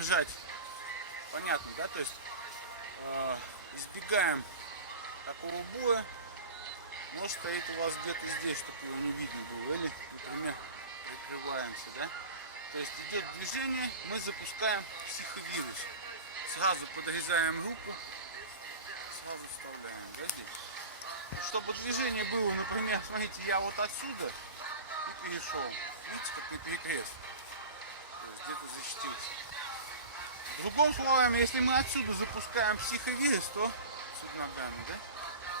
держать. Понятно, да? То есть избегаем такого боя. Нож стоит у вас где-то здесь, чтобы его не видно было. Или, например, прикрываемся, да? То есть идет движение, мы запускаем психовирус. Сразу подрезаем руку, сразу вставляем, да, здесь. Чтобы движение было, например, смотрите, я вот отсюда и перешел. Видите, как на перекрест. То есть где-то защитился. Другим словом, если мы отсюда запускаем психовирус, то отсюда ногами, да?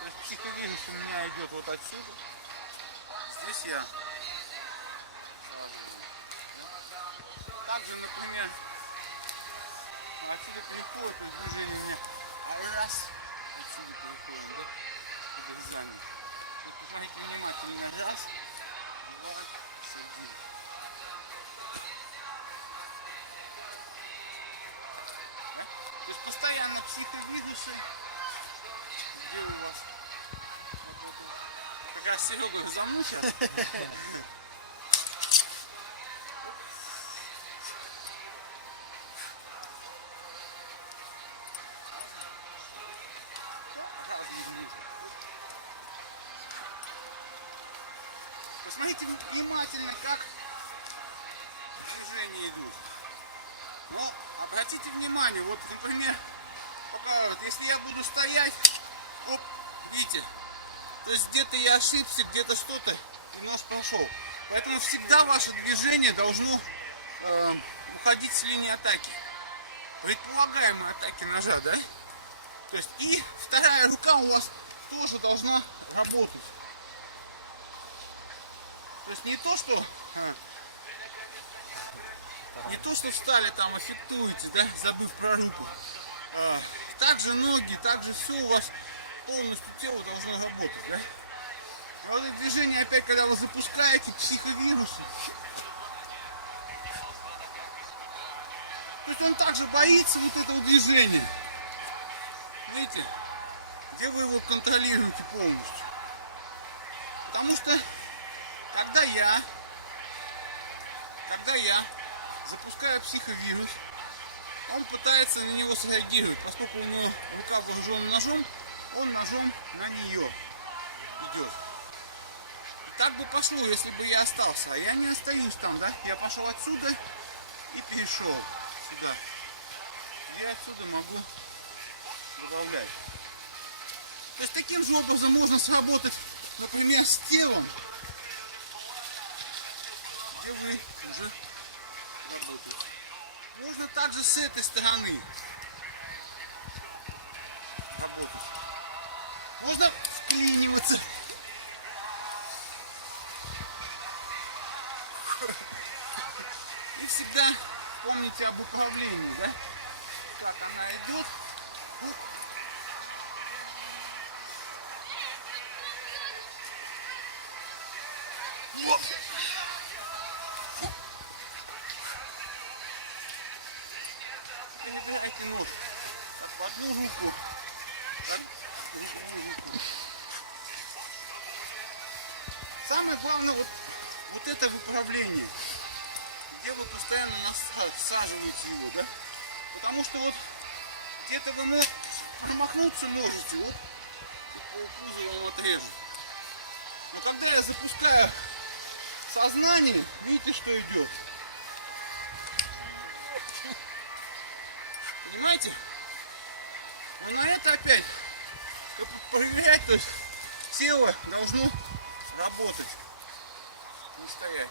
То есть психовирус у меня идет вот отсюда. Здесь я. Также, например, отсюда переходит движение. А раз отсюда переходим, да? Подрезаем. Вот посмотрите внимательно. Раз, два, садим. Да? То есть постоянно психовирусы. Где у вас? Как раз Серега замучил. Посмотрите внимательно, как движения идут. Но обратите внимание, вот, например, пока, вот, если я буду стоять, оп, видите, то есть где-то я ошибся, где-то что-то, и нож прошел. Поэтому всегда ваше движение должно уходить с линии атаки. Предполагаемой атаки ножа, да? То есть и вторая рука у вас тоже должна работать. То есть не то, что встали там, эффектуете, да, забыв про руку. Также ноги, также все у вас полностью тело должно работать, да. А вот это движение опять, когда вы запускаете психовирусы, то есть он также боится вот этого движения. Видите, где вы его контролируете полностью. Потому что когда я запускаю психовирус, он пытается на него среагировать, поскольку у него рука вооружена ножом, он ножом на нее идет. Так бы пошло, если бы я остался, а я не остаюсь там, да? Я пошел отсюда и перешел сюда. Я отсюда могу управлять. То есть таким же образом можно сработать, например, с телом, где вы уже работаете. Можно также с этой стороны работать. Можно вклиниваться. И всегда помните об управлении, да? Как она идет. Вот. Перебирайте нож в одну руку, так, руку. Самое главное вот это выправление, где вы постоянно насаживаете его, да? Потому что вот где-то вы промахнуться можете, вот пузо вам отрежет. Но когда я запускаю сознание, видите, что идет? Понимаете? Но на это опять проверять, то есть тело должно работать, не стоять.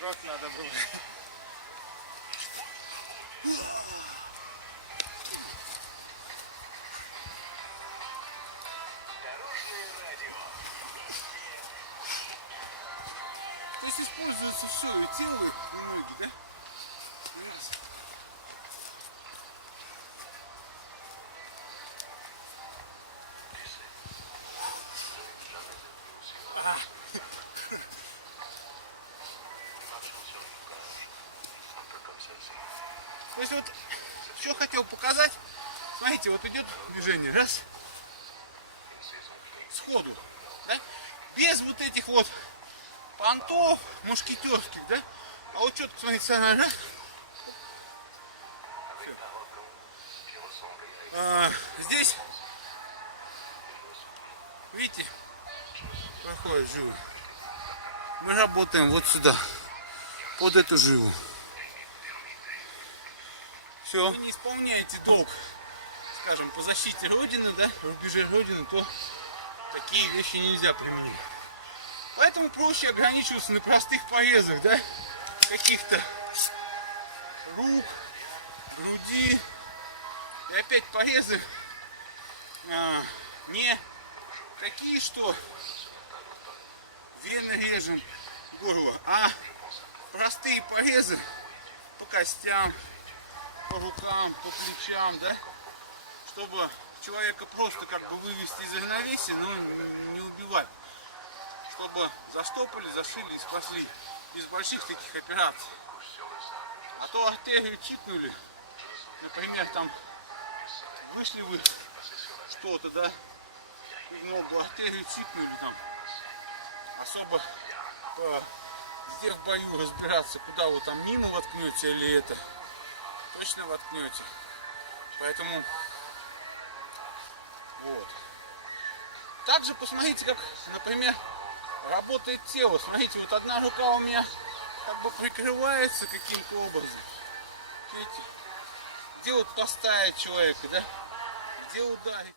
Рот надо было. Здесь используется все, и тело, и ноги, да? Раз. То есть вот, что хотел показать, смотрите, вот идет движение, раз, сходу, да, без вот этих вот понтов мушкетерских, да, а вот четко, смотрите, она, да? Здесь, видите, проходит жилу. Мы работаем вот сюда, под эту жилу. Все. Вы не исполняете долг, скажем, по защите Родины, да, рубежей Родины, то такие вещи нельзя применить. Поэтому проще ограничиваться на простых порезах, да, каких-то рук, груди. И опять порезы не такие, что вены режем горло, а простые порезы по костям, по рукам, по плечам, да, чтобы человека просто как бы вывести из равновесия, но не убивать, чтобы заштопали, зашили и спасли из больших таких операций. А то артерию чикнули, например, там вышли вы что-то, да, в ногу, артерию чикнули там, особо где в бою разбираться, куда вы там мимо воткнете или это, точно воткнете. Поэтому вот. Также посмотрите, как, например, работает тело. Смотрите, вот одна рука у меня как бы прикрывается каким-то образом. Видите? Где вот поставить человека, да? Где ударить?